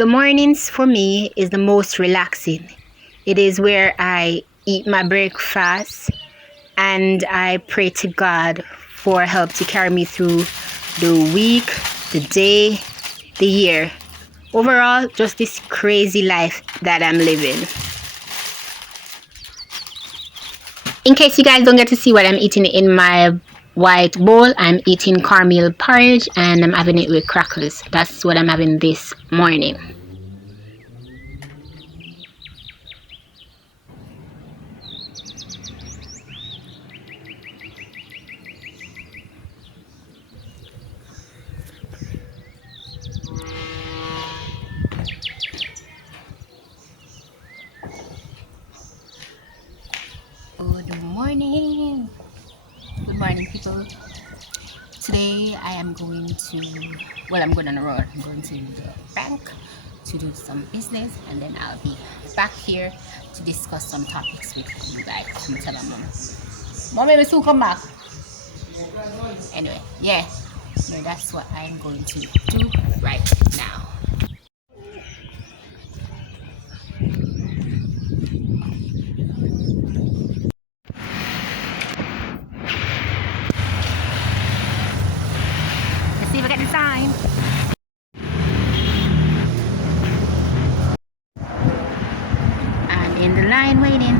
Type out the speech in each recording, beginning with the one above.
The mornings for me is the most relaxing. It is where I eat my breakfast and I pray to God for help to carry me through the week, the day, the year. Overall, just this crazy life that I'm living. In case you guys don't get to see what I'm eating in my white bowl, I'm eating cornmeal porridge and I'm having it with crackers. That's what I'm having this morning. Good morning. Good morning, people. Today I am going to, I'm going on a road. I'm going to the bank to do some business and then I'll be back here to discuss some topics with you guys. I'm telling mom. Mom, maybe soon come back. Anyway, yeah. No, that's what I'm going to do right now. Let's see if I get the sign. I'm in the line waiting.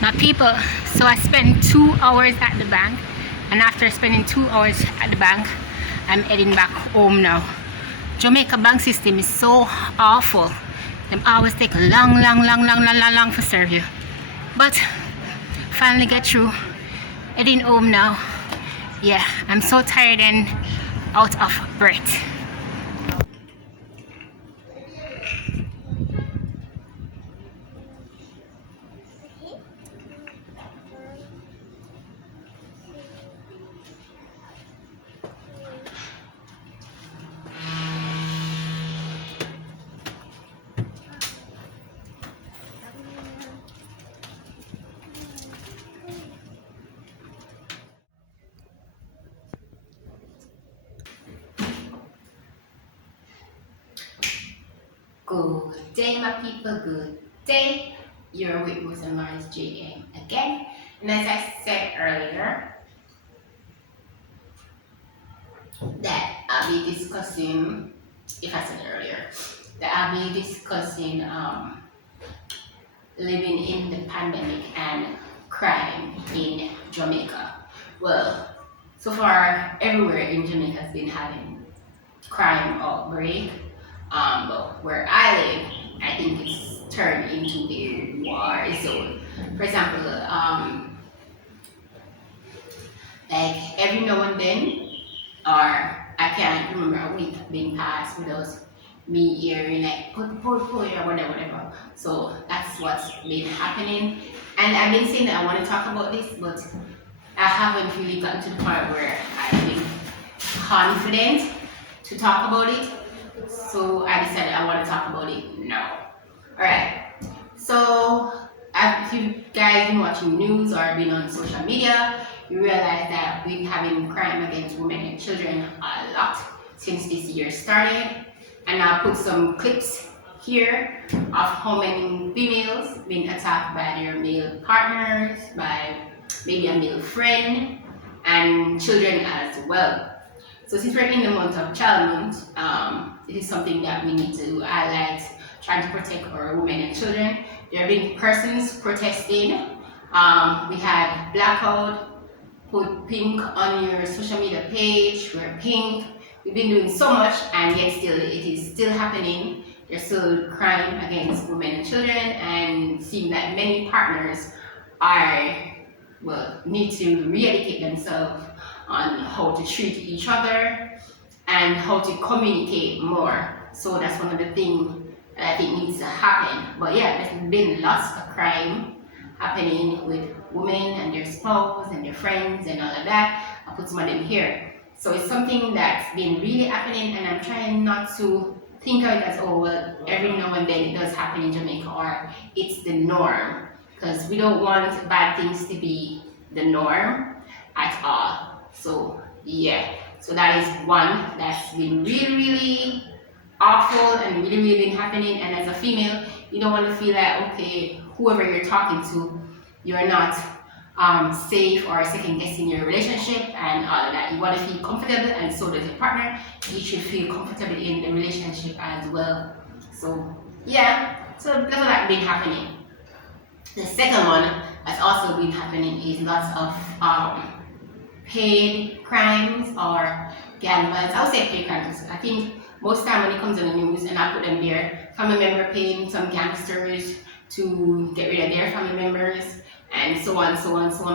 My people, so I spent 2 hours at the bank, and after spending 2 hours at the bank, I'm heading back home now. Jamaica bank system is so awful. Them always take long to serve you. But finally get through. Heading home now. Yeah, I'm so tired and out of breath. Good day, my people. Good day. You're with Rose and Lawrence JM again. And as I said earlier, that I'll be discussing, if I said earlier, that I'll be discussing living in the pandemic and crime in Jamaica. Well, so far everywhere in Jamaica has been having crime outbreak. But where I live, I think it's turned into a war zone. For example, like every now and then, or I can't remember a week being passed without me hearing like put or whatever. So that's what's been happening. And I've been saying that I want to talk about this, but I haven't really gotten to the point where I've been confident to talk about it. So I decided I want to talk about it now. Alright. So if you guys been watching news or been on social media, you realize that we've been having crime against women and children a lot since this year started. And I'll put some clips here of how many females been attacked by their male partners, by maybe a male friend, and children as well. So since we're in the month of Child Month, it is something that we need to highlight, trying to protect our women and children. There have been persons protesting. We had blackout, put pink on your social media page, wear pink. We've been doing so much and yet still it is still happening. There's still crime against women and children, and seem that many partners need to re-educate themselves on how to treat each other and how to communicate more. So that's one of the things that I think needs to happen. But yeah, there's been lots of crime happening with women and their spouse and their friends and all of that. I put some of them here. So it's something that's been really happening, and I'm trying not to think of it as, oh well, every now and then it does happen in Jamaica or it's the norm, because we don't want bad things to be the norm at all. So yeah, so that is one that's been really awful and really been happening. And as a female, you don't want to feel like, okay, whoever you're talking to, you're not safe or second guessing your relationship and all of that. You want to feel comfortable, and so does your partner. You should feel comfortable in the relationship as well. So yeah, so that's what been happening. The second one that's also been happening is lots of paid crimes or gang violence. I would say paid crimes. I think most time when it comes on the news, and I put them there, family member paying some gangsters to get rid of their family members, and so on.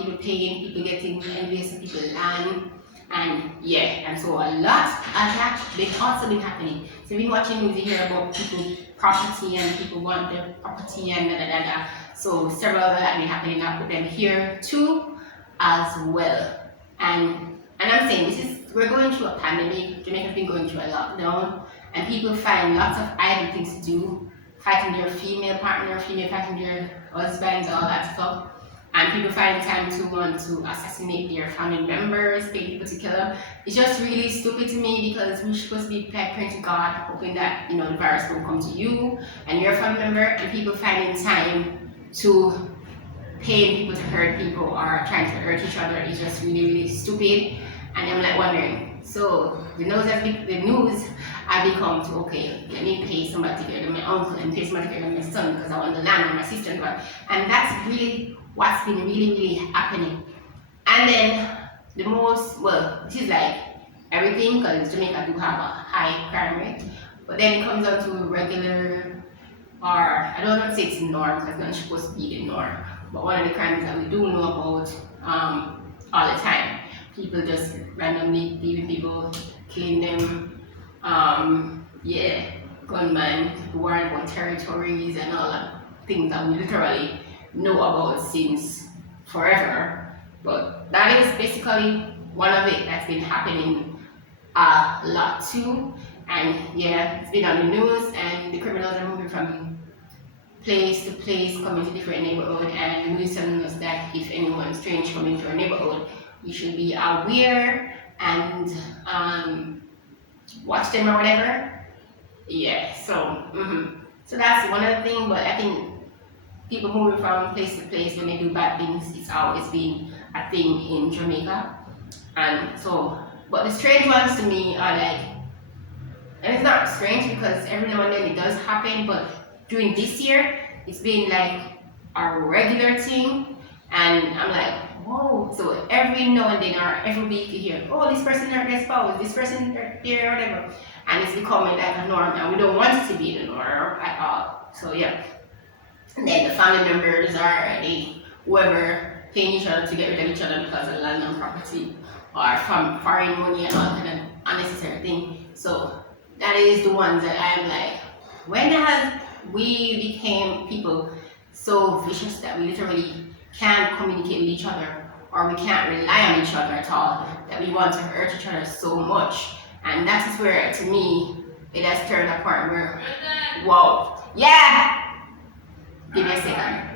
People paying, people getting envious of people land, and yeah, and so a lot of that they've also been happening. So if you're watching news, you hear about people property and people want their property and da. So several of that been happening. I put them here too as well. And I'm saying we're going through a pandemic. Jamaica's been going through a lockdown, and people find lots of idle things to do, fighting their female partner, female fighting their husbands, all that stuff. And people find time to want to assassinate their family members, pay people to kill them. It's just really stupid to me, because we're supposed to be praying to God, hoping that the virus don't come to you and your family member, and people finding time to paying people to hurt people or trying to hurt each other is just really stupid. And I'm like wondering, so the news I become to, okay, let me pay somebody to get rid of my uncle and pay somebody to get rid of my son because I want the land or my sister. And that's really what's been really happening. And then the most, well, this is like everything, because Jamaica do have a high crime rate, but then it comes down to regular, or I don't want to say it's norm, because it's not supposed to be the norm, but one of the crimes that we do know about all the time. People just randomly leaving people, killing them, gunmen, warring about territories and all that things that we literally know about since forever. But that is basically one of it that's been happening a lot too. And yeah, it's been on the news, and the criminals are moving from place to place, coming to different neighborhoods, and the news telling us that if anyone strange coming to our neighborhood, you should be aware and watch them or whatever. Yeah, so that's one of the things. But I think people moving from place to place when they do bad things, it's always been a thing in Jamaica. And so, but the strange ones to me are like, and it's not strange because every now and then it does happen, but during this year, it's been like a regular thing. And I'm like, whoa. So every now and then or every week you hear, oh, this person hurt their spouse, this person hurt their whatever. And it's becoming like a norm, and we don't want it to be the norm at all. So yeah. And then the family members are whoever paying each other to get rid of each other because of land and property or from foreign money and all kind of unnecessary thing. So that is the ones that I'm like, when has we became people so vicious that we literally can't communicate with each other, or we can't rely on each other at all, that we want to hurt each other so much? And that is where, to me, it has turned apart where, whoa, yeah! Give me a second.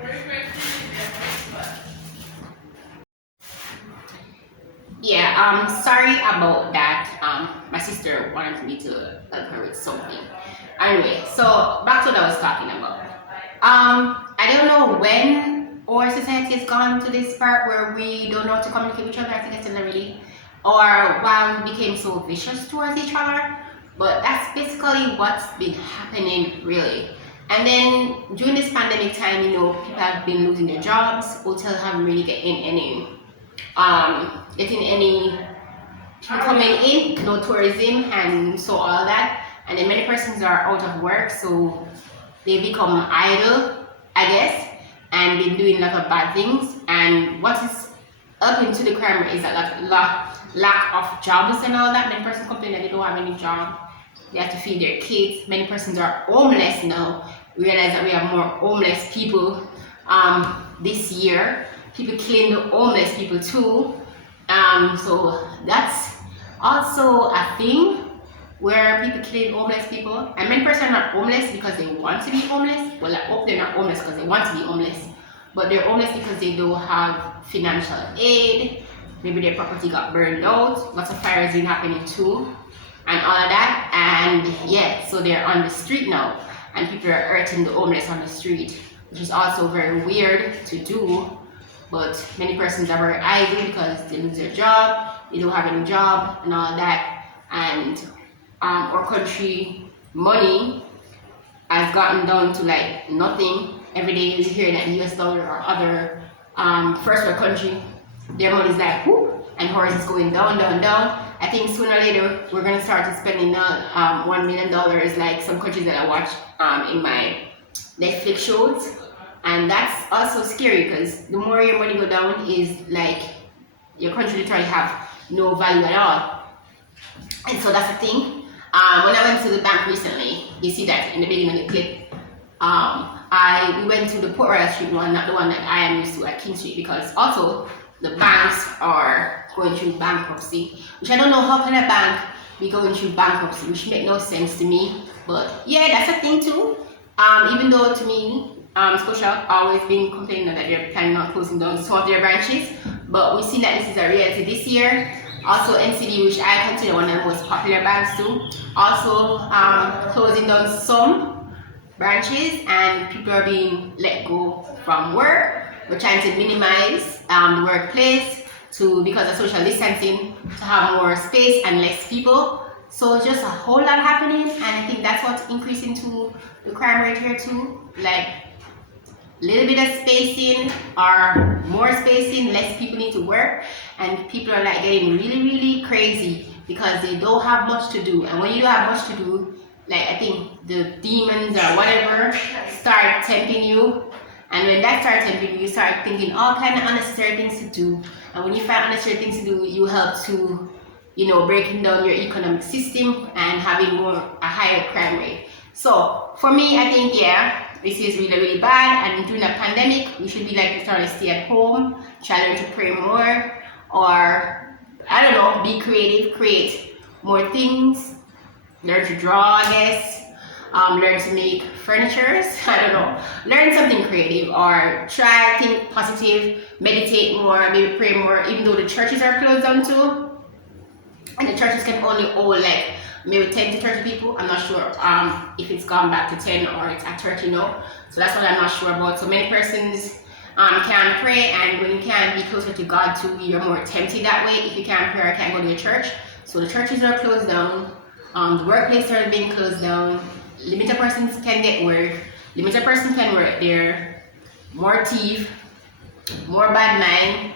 Yeah, sorry about that. My sister wanted me to help her with something. Anyway, so back to what I was talking about. I don't know when our society has gone to this part where we don't know how to communicate with each other. I think it's really, or why we became so vicious towards each other. But that's basically what's been happening, really. And then during this pandemic time, people have been losing their jobs. Hotels haven't really getting any people coming in, no tourism, and so all that. And then many persons are out of work, so they become idle, I guess, and they're doing a lot of bad things. And what is helping to the crime rate is that lack of jobs and all that. Many persons complain that they don't have any job. They have to feed their kids. Many persons are homeless now. We realize that we have more homeless people this year. People killing the homeless people too. So that's also a thing where people killing homeless people. And many persons are not homeless because they want to be homeless. Well, I hope they're not homeless because they want to be homeless. but they're homeless because they don't have financial aid. Maybe their property got burned out, lots of fires been happening too, and all of that. And yeah, so they're on the street now, and people are hurting the homeless on the street, which is also very weird to do. But many persons are very angry because they lose their job, they don't have any job, and all that. And our country money has gotten down to like nothing. Every day you hear that US dollar or other first world country, their money is like whoop, and ours is going down, down, down. I think sooner or later we're gonna start spending $1 million like some countries that I watch in my Netflix shows, and that's also scary because the more your money go down is like your country literally have no value at all. And so that's the thing. When I went to the bank recently, you see that in the beginning of the clip. We went to the Port Royal Street one, not the one that I am used to at King Street, because also the banks are going through bankruptcy, which I don't know how can a bank be going through bankruptcy, which make no sense to me. But yeah, that's a thing too. Even though to me, Scotia always been complaining that they're planning on closing down some of their branches, but we see that this is a reality this year. Also NCB, which I consider one of the most popular banks too, also closing down some branches, and people are being let go from work. We're trying to minimize the workplace because of social distancing, to have more space and less people. So just a whole lot happening, and I think that's what's increasing to the crime rate here too. Like little bit of spacing or more spacing, less people need to work, and people are like getting really, really crazy because they don't have much to do. And when you don't have much to do, like I think the demons or whatever start tempting you, and when that starts tempting you, you start thinking all kind of unnecessary things to do. And when you find unnecessary things to do, you help to, breaking down your economic system and having a higher crime rate. So for me, I think this is really, really bad, and during a pandemic, we should be like trying to stay at home, try to learn to pray more, or I don't know, be creative, create more things, learn to draw, I guess, learn to make furnitures, I don't know, learn something creative, or try to think positive, meditate more, maybe pray more, even though the churches are closed down too, and the churches can only hold like maybe 10 to 30 people. I'm not sure if it's gone back to 10 or it's at 30 now. So that's what I'm not sure about. So many persons can pray, and when you can be closer to God too, you're more tempted that way. If you can't pray or can't go to your church. So the churches are closed down, the workplaces are being closed down, limited persons can get work, limited person can work there, more thief, more bad mind,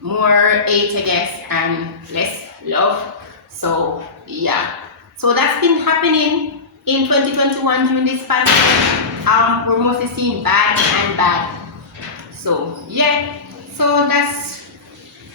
more hate, I guess, and less love. So yeah, so that's been happening in 2021 during this pandemic. We're mostly seeing bad and bad. So yeah, so that's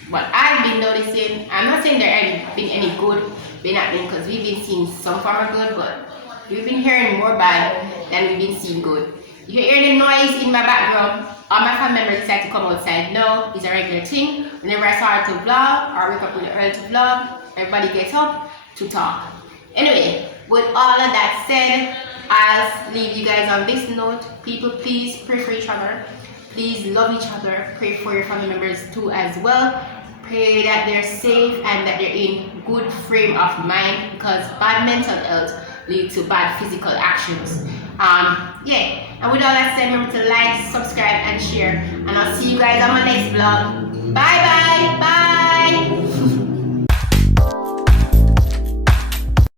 what I've been noticing. I'm not saying there ain't been any good been happening, because we've been seeing some form of good, but we've been hearing more bad than we've been seeing good. You hear the noise in my background. All my family members decide to come outside. No, it's a regular thing. Whenever I start to vlog or wake up really early to vlog, everybody gets up to talk. Anyway, with all of that said, I'll leave you guys on this note. People, please pray for each other. Please love each other. Pray for your family members too as well. Pray that they're safe and that they're in good frame of mind, because bad mental health leads to bad physical actions. And with all that said, remember to like, subscribe, and share. And I'll see you guys on my next vlog. Bye bye.